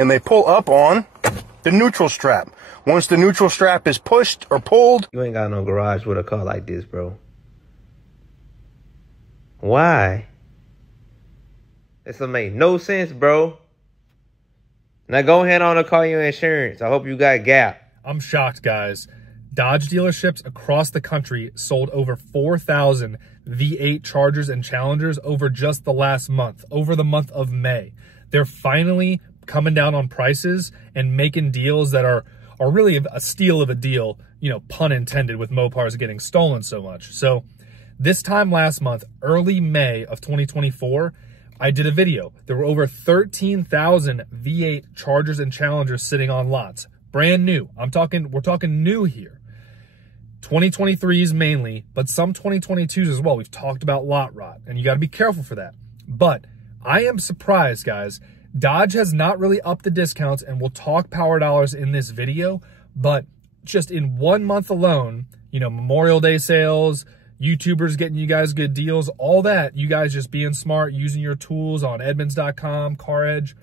and they pull up on the neutral strap. Once the neutral strap is pushed or pulled... You ain't got no garage with a car like this, bro. Why? This don't make no sense, bro. Now go ahead on and call your insurance. I hope you got Gap. I'm shocked, guys. Dodge dealerships across the country sold over 4,000 V8 Chargers and Challengers over just the last month, over the month of May. They're finally coming down on prices and making deals that are really a steal of a deal, you know, pun intended, with Mopars getting stolen so much. So this time last month, early May of 2024, I did a video. There were over 13,000 V8 Chargers and Challengers sitting on lots. Brand new. We're talking new here. 2023s mainly, but some 2022s as well. We've talked about lot rot, and you got to be careful for that. But I am surprised, guys. Dodge has not really upped the discounts, and we'll talk power dollars in this video, but just in 1 month alone, you know, Memorial Day sales, YouTubers getting you guys good deals, all that, you guys just being smart, using your tools on Edmunds.com, Car Edge,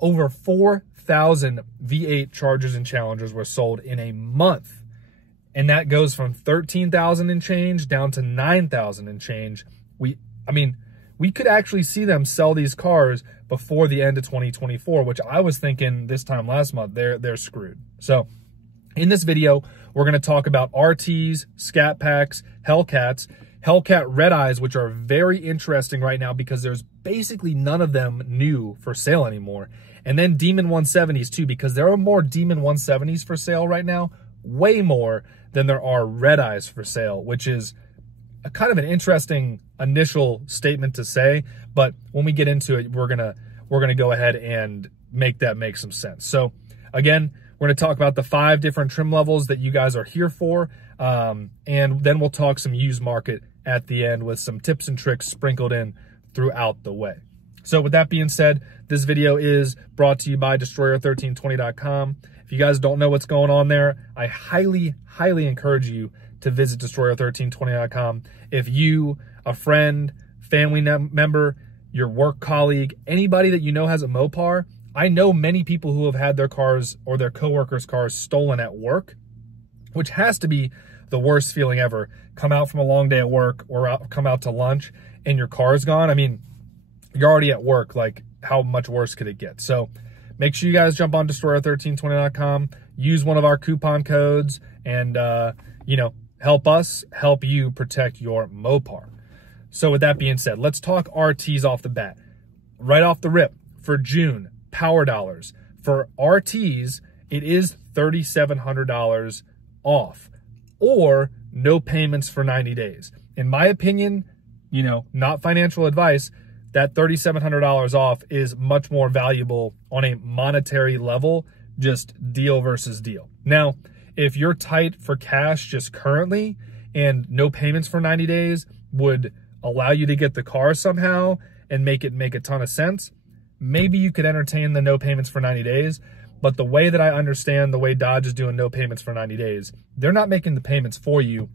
over 4,000 V8 Chargers and Challengers were sold in a month. And that goes from 13,000 and change down to 9,000 and change. I mean, we could actually see them sell these cars before the end of 2024, which I was thinking this time last month, they're screwed. So in this video, we're going to talk about RTs, Scat Packs, Hellcats, Hellcat Red Eyes, which are very interesting right now because there's basically none of them new for sale anymore. And then Demon170s too, because there are more Demon170s for sale right now, way more than there are Red Eyes for sale, which is a kind of an interesting initial statement to say, but when we get into it, we're gonna go ahead and make that make some sense. So again, we're gonna talk about the 5 different trim levels that you guys are here for, and then we'll talk some used market at the end with some tips and tricks sprinkled in throughout the way. So with that being said, this video is brought to you by Destroyer1320.com. If you guys don't know what's going on there, I highly, highly encourage you to visit Destroyer1320.com. If you, a friend, family member, your work colleague, anybody that you know has a Mopar, I know many people who have had their cars or their coworkers' cars stolen at work, which has to be the worst feeling ever. Come out from a long day at work or come out to lunch and your car's gone. I mean, you're already at work. Like, how much worse could it get? So make sure you guys jump on Destroyer1320.com, use one of our coupon codes, and, you know, help us help you protect your Mopar. So with that being said, let's talk RTs off the bat. Right off the rip, for June, power dollars. For RTs, it is $3,700 off, or no payments for 90 days. In my opinion, you know, not financial advice, that $3,700 off is much more valuable on a monetary level, just deal versus deal. Now, if you're tight for cash just currently and no payments for 90 days would allow you to get the car somehow and make it make a ton of sense, maybe you could entertain the no payments for 90 days. But the way that I understand the way Dodge is doing no payments for 90 days, they're not making the payments for you.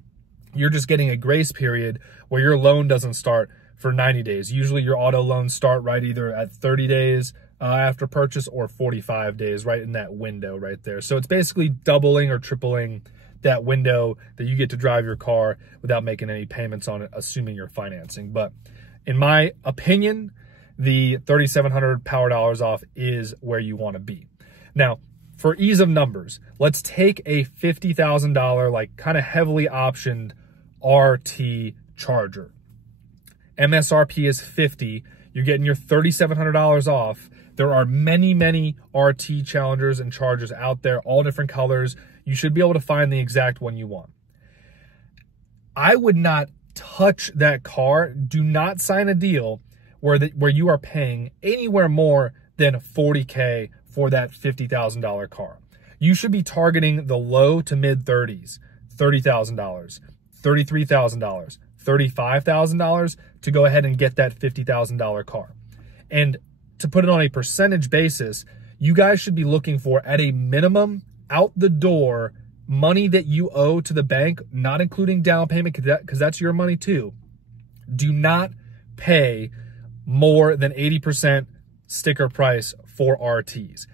You're just getting a grace period where your loan doesn't start for 90 days. Usually your auto loans start right either at 30 days after purchase or 45 days, right in that window right there. So it's basically doubling or tripling that window that you get to drive your car without making any payments on it, assuming you're financing. But in my opinion, the $3,700 power dollars off is where you want to be. Now, for ease of numbers, let's take a $50,000, like kind of heavily optioned RT Charger. MSRP is $50,000. You're getting your $3,700 off. There are many, many RT Challengers and Chargers out there, all different colors. You should be able to find the exact one you want. I would not touch that car. Do not sign a deal where you are paying anywhere more than $40K for that $50,000 car. You should be targeting the low to mid 30s, $30,000, $33,000, $35,000 to go ahead and get that $50,000 car. And to put it on a percentage basis, you guys should be looking for, at a minimum, out the door, money that you owe to the bank, not including down payment, because that's your money too. Do not pay more than 80% sticker price for RTs.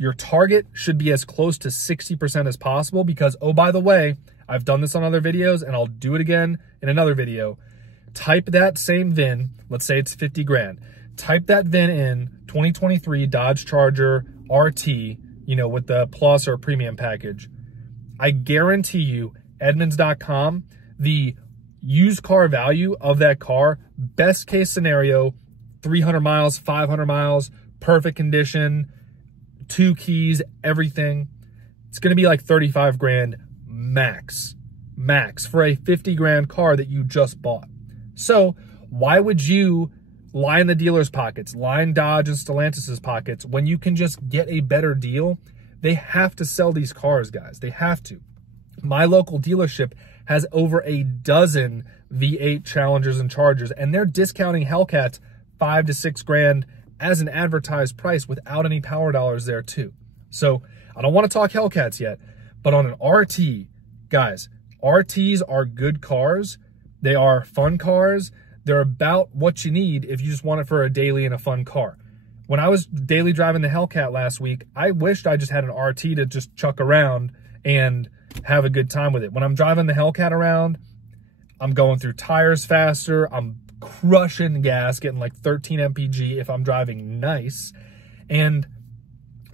Your target should be as close to 60% as possible because, oh, by the way, I've done this on other videos and I'll do it again in another video. Type that same VIN, let's say it's 50 grand. Type that VIN in 2023 Dodge Charger RT, you know, with the Plus or Premium package. I guarantee you, Edmunds.com, the used car value of that car, best case scenario, 300 miles, 500 miles, perfect condition, 2 keys, everything. It's going to be like 35 grand max for a 50 grand car that you just bought. So why would you line the dealer's pockets, line Dodge and Stellantis' pockets when you can just get a better deal? They have to sell these cars, guys. They have to. My local dealership has over a dozen V8 Challengers and Chargers, and they're discounting Hellcats 5 to 6 grand as an advertised price without any power dollars there too. So I don't want to talk Hellcats yet, but on an RT, guys, RTs are good cars. They are fun cars. They're about what you need if you just want it for a daily and a fun car. When I was daily driving the Hellcat last week, I wished I just had an RT to just chuck around and have a good time with it. When I'm driving the Hellcat around, I'm going through tires faster. I'm crushing gas, getting like 13 mpg if I'm driving nice. And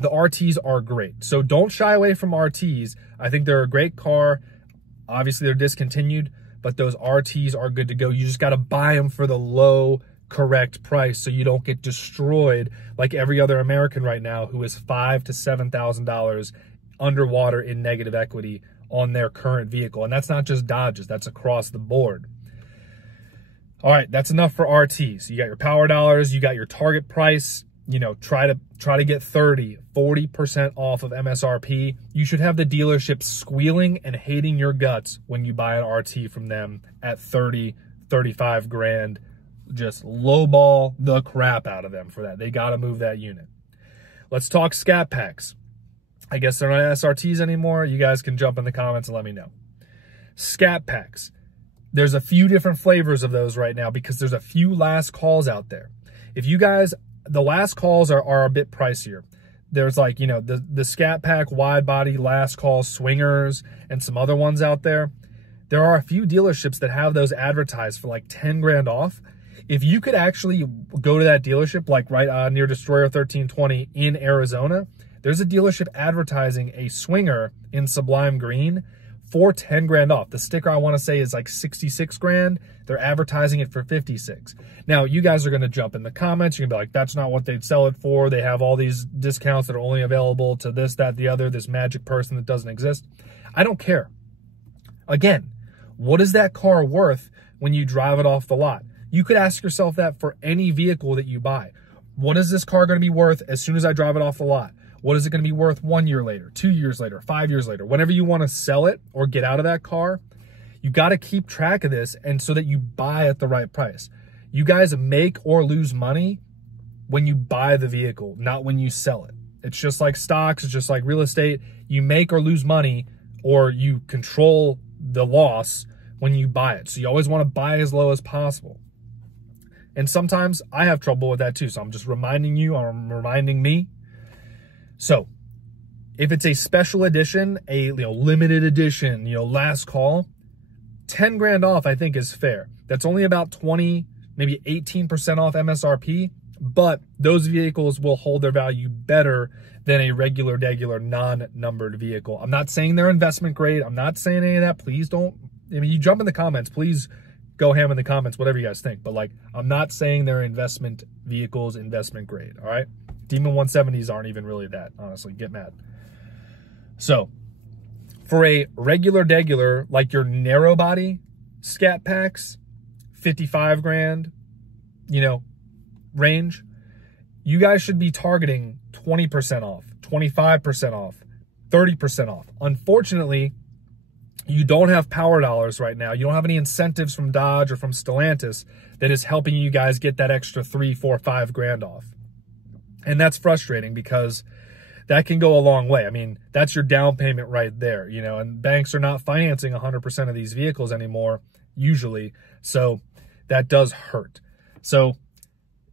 the RTs are great. So don't shy away from RTs. I think they're a great car. Obviously, they're discontinued, but those RTs are good to go. You just got to buy them for the low, correct price so you don't get destroyed like every other American right now who is $5,000 to $7,000 underwater in negative equity on their current vehicle. And that's not just Dodges, that's across the board. All right, that's enough for RTs. You got your power dollars, you got your target price. You know, try to get 30, 40% off of MSRP. You should have the dealership squealing and hating your guts when you buy an RT from them at 30, 35 grand. Just lowball the crap out of them for that. They got to move that unit. Let's talk Scat Packs. I guess they're not SRTs anymore. You guys can jump in the comments and let me know. Scat Packs. There's a few different flavors of those right now because there's a few last calls out there. If you guys, the last calls are a bit pricier. There's like, you know, the Scat Pack wide body last call swingers and some other ones out there. There are a few dealerships that have those advertised for like 10 grand off. If you could actually go to that dealership, like right near Destroyer 1320 in Arizona, there's a dealership advertising a swinger in Sublime Green for 10 grand off. The sticker I want to say is like 66 grand. They're advertising it for 56. Now, you guys are going to jump in the comments. You're going to be like, that's not what they'd sell it for. They have all these discounts that are only available to this, that, the other, this magic person that doesn't exist. I don't care. Again, what is that car worth when you drive it off the lot? You could ask yourself that for any vehicle that you buy. What is this car going to be worth as soon as I drive it off the lot? What is it going to be worth 1 year later, 2 years later, 5 years later? Whenever you want to sell it or get out of that car, you got to keep track of this and so that you buy at the right price. You guys make or lose money when you buy the vehicle, not when you sell it. It's just like stocks. It's just like real estate. You make or lose money or you control the loss when you buy it. So you always want to buy as low as possible. And sometimes I have trouble with that too. So I'm just reminding you, I'm reminding me. So if it's a special edition, a limited edition, last call, 10 grand off I think is fair. That's only about 20, maybe 18% off MSRP, but those vehicles will hold their value better than a regular non-numbered vehicle. I'm not saying they're investment grade. I'm not saying any of that. Please don't, you jump in the comments, please go ham in the comments, whatever you guys think. But I'm not saying they're investment vehicles, investment grade, all right? Demon170s aren't even really that, honestly. Get mad. So, for a regular, like your narrow body Scat Packs, 55 grand, range, you guys should be targeting 20% off, 25% off, 30% off. Unfortunately, you don't have power dollars right now. You don't have any incentives from Dodge or from Stellantis that is helping you guys get that extra 3, 4, 5 grand off. And that's frustrating because that can go a long way. I mean, that's your down payment right there, and banks are not financing 100% of these vehicles anymore, usually. So that does hurt. So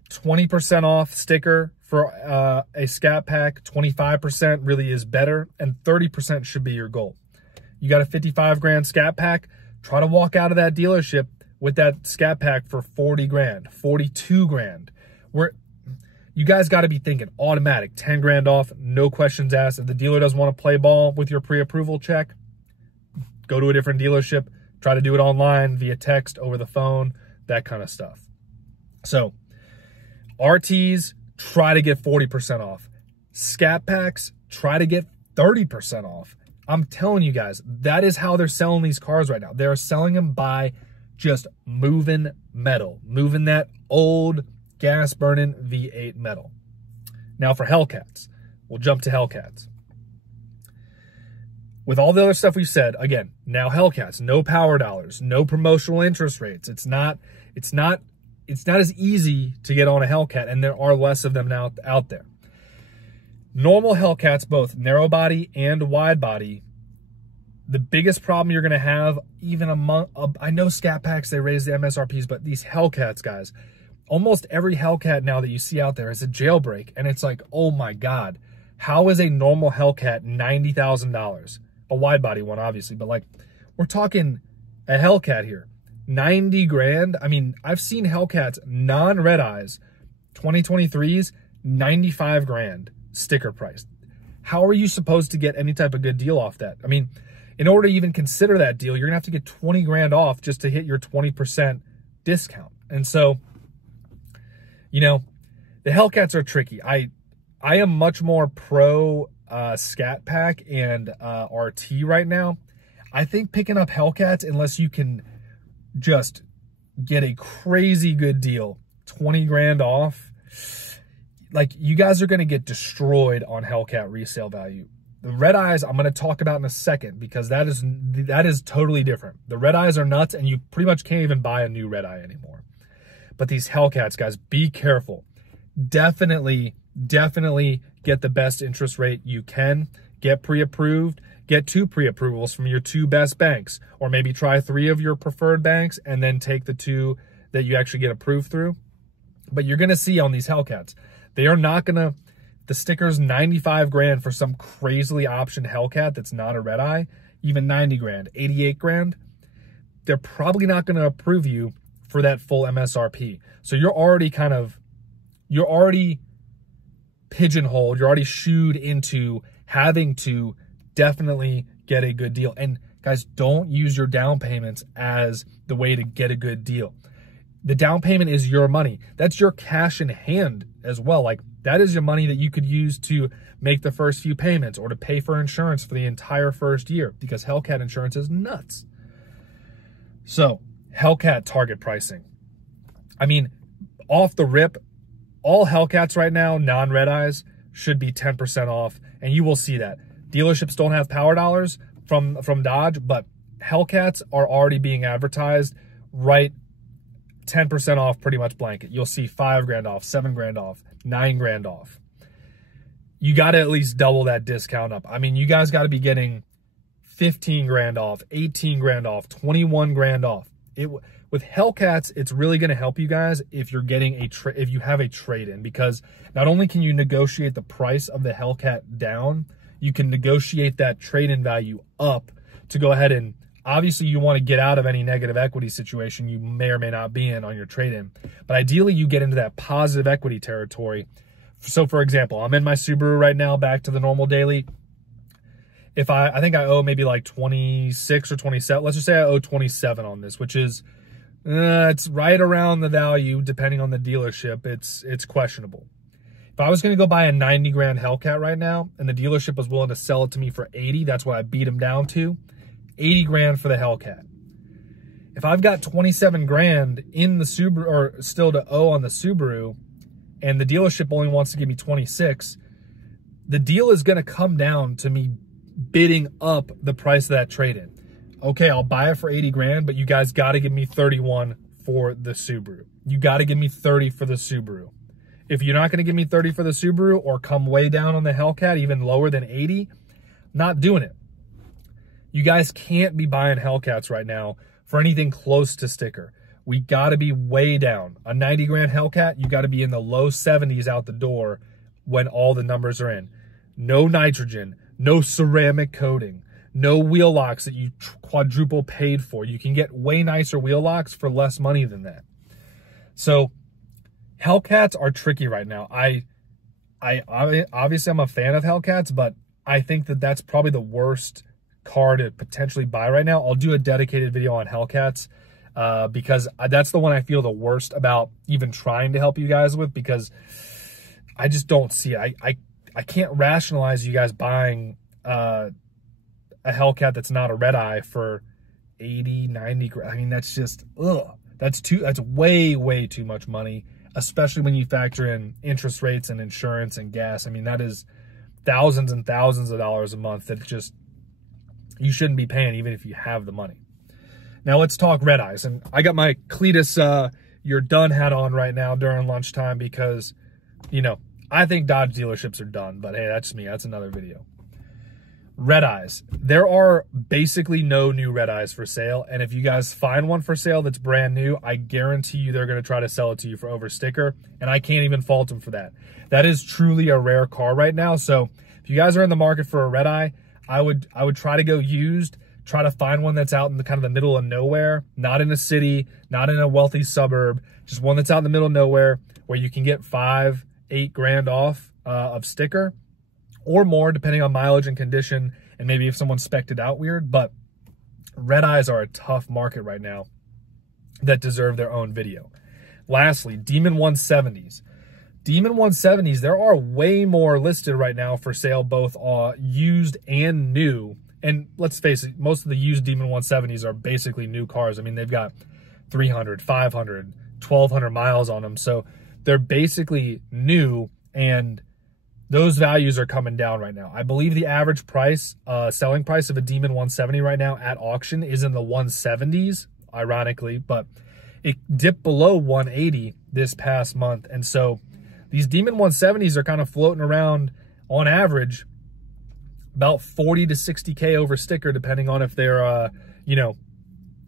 20% off sticker for a Scat Pack, 25% really is better, and 30% should be your goal. You got a 55 grand Scat Pack, try to walk out of that dealership with that Scat Pack for 40 grand, 42 grand. You guys got to be thinking automatic, 10 grand off, no questions asked. If the dealer doesn't want to play ball with your pre-approval check, go to a different dealership, try to do it online, via text, over the phone, that kind of stuff. So RTs, try to get 40% off. Scat Packs, try to get 30% off. I'm telling you guys, that is how they're selling these cars right now. They're selling them by just moving metal, moving that old gas-burning V8 metal. Now for Hellcats, we'll jump to Hellcats. With all the other stuff we've said, again, now Hellcats, no power dollars, no promotional interest rates. It's not as easy to get on a Hellcat, and there are less of them now out there. Normal Hellcats, both narrow body and wide body, the biggest problem you're going to have, even among, I know Scat Packs, they raise the MSRPs, but these Hellcats, guys, almost every Hellcat now that you see out there is a jailbreak, and it's like, oh my God, how is a normal Hellcat $90,000? A wide body one, obviously, but like, we're talking a Hellcat here, 90 grand. I mean, I've seen Hellcats, non-red eyes, 2023s, 95 grand sticker price. How are you supposed to get any type of good deal off that? I mean, in order to even consider that deal, you're gonna have to get 20 grand off just to hit your 20% discount. And so, you know, the Hellcats are tricky. I am much more pro Scat Pack and RT right now. I think picking up Hellcats, unless you can just get a crazy good deal, 20 grand off, like, you guys are going to get destroyed on Hellcat resale value. The red eyes I'm going to talk about in a second, because that is totally different. The red eyes are nuts, and you pretty much can't even buy a new red eye anymore. But these Hellcats, guys, be careful. Definitely get the best interest rate you can. Get pre-approved. Get 2 pre-approvals from your 2 best banks, or maybe try 3 of your preferred banks and then take the 2 that you actually get approved through. But you're going to see on these Hellcats, they are not going to, the sticker's 95 grand for some crazily optioned Hellcat that's not a red eye, even 90 grand, 88 grand. They're probably not going to approve you for that full MSRP. So you're already pigeonholed, you're already shooed into having to definitely get a good deal. And guys, don't use your down payments as the way to get a good deal. The down payment is your money. That's your cash in hand as well. Like, that is your money that you could use to make the first few payments or to pay for insurance for the entire first year, because Hellcat insurance is nuts. So, Hellcat target pricing. I mean, off the rip, all Hellcats right now, non-red eyes, should be 10% off, and you will see that. Dealerships don't have power dollars from Dodge, but Hellcats are already being advertised right 10% off, pretty much blanket. You'll see 5 grand off, 7 grand off, 9 grand off. You got to at least double that discount up. I mean, you guys got to be getting 15 grand off, 18 grand off, 21 grand off. With Hellcats, it's really going to help you guys if you're getting if you have a trade-in, because not only can you negotiate the price of the Hellcat down, you can negotiate that trade-in value up to go ahead and, obviously, you want to get out of any negative equity situation you may or may not be in on your trade-in. But ideally, you get into that positive equity territory. So, for example, I'm in my Subaru right now, back to the normal daily. If I think I owe maybe like 26 or 27. Let's just say I owe 27 on this, which is, it's right around the value, depending on the dealership. It's questionable. If I was going to go buy a 90 grand Hellcat right now, and the dealership was willing to sell it to me for 80, that's what I beat them down to. 80 grand for the Hellcat. If I've got 27 grand in the Subaru, or still to owe on the Subaru, and the dealership only wants to give me 26, the deal is going to come down to me bidding up the price of that trade-in. Okay, I'll buy it for 80 grand, but you guys got to give me 31 for the Subaru. You got to give me 30 for the Subaru. If you're not going to give me 30 for the Subaru, or come way down on the Hellcat, even lower than 80, not doing it. You guys can't be buying Hellcats right now for anything close to sticker. We got to be way down. A 90 grand Hellcat, you got to be in the low 70s out the door when all the numbers are in. No nitrogen, no ceramic coating, no wheel locks that you quadruple paid for. You can get way nicer wheel locks for less money than that. So Hellcats are tricky right now. I obviously I'm a fan of Hellcats, but I think that that's probably the worst car to potentially buy right now. I'll do a dedicated video on Hellcats because that's the one I feel the worst about even trying to help you guys with, because I just don't see it. I can't rationalize you guys buying a Hellcat that's not a red eye for 80, 90 grand. I mean, that's just, ugh. That's way too much money, especially when you factor in interest rates and insurance and gas. I mean, that is thousands and thousands of dollars a month that just, you shouldn't be paying even if you have the money. Now let's talk red eyes. And I got my Cletus, you're done hat on right now during lunchtime because, you know, I think Dodge dealerships are done, but hey, that's me. That's another video. Red eyes. There are basically no new red eyes for sale. And if you guys find one for sale that's brand new, I guarantee you they're going to try to sell it to you for over sticker. And I can't even fault them for that. That is truly a rare car right now. So if you guys are in the market for a red eye, I would try to go used, try to find one that's out in the kind of the middle of nowhere, not in a city, not in a wealthy suburb, just one that's out in the middle of nowhere where you can get 5-8 grand off of sticker, or more, depending on mileage and condition, and maybe if someone spec'd it out weird. But red eyes are a tough market right now that deserve their own video. Lastly, Demon170s. Demon170s, there are way more listed right now for sale, both used and new. And let's face it, most of the used Demon170s are basically new cars. I mean, they've got 300, 500, 1,200 miles on them. So they're basically new, and those values are coming down right now. I believe the average price, selling price of a Demon170 right now at auction is in the 170s, ironically, but it dipped below 180 this past month. And so these Demon170s are kind of floating around on average about 40 to 60K over sticker, depending on if they're, you know,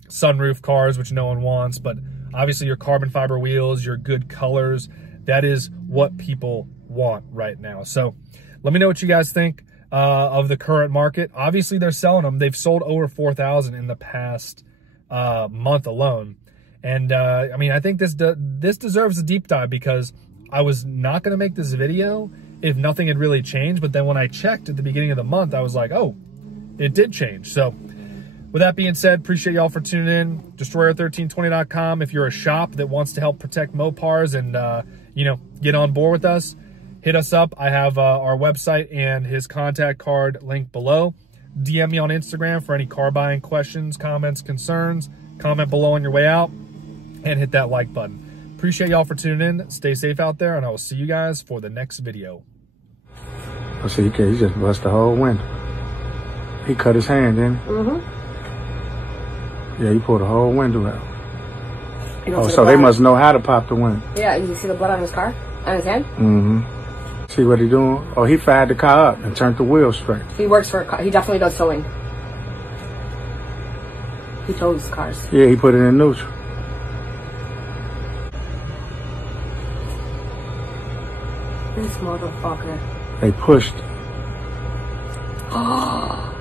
sunroof cars, which no one wants, but obviously your carbon fiber wheels, your good colors, that is what people want right now. So let me know what you guys think of the current market. Obviously they're selling them. They've sold over 4,000 in the past month alone. And I mean, I think this deserves a deep dive, because I was not going to make this video if nothing had really changed. But then when I checked at the beginning of the month, I was like, oh, it did change. So with that being said, appreciate y'all for tuning in. Destroyer1320.com. If you're a shop that wants to help protect Mopars and, you know, get on board with us, hit us up. I have our website and his contact card linked below. DM me on Instagram for any car buying questions, comments, concerns. Comment below on your way out and hit that like button. Appreciate y'all for tuning in. Stay safe out there, and I will see you guys for the next video. I see, he just bust the whole window. He cut his hand, didn't he? Mm-hmm. Yeah, he pulled the whole window out. Oh, so they must know how to pop the window. Yeah, you see the blood on his car? On his hand? Mm-hmm. See what he doing? Oh, he fired the car up and turned the wheel straight. He works for a car. He definitely does towing. He tows cars. Yeah, he put it in neutral. This motherfucker. They pushed. Oh.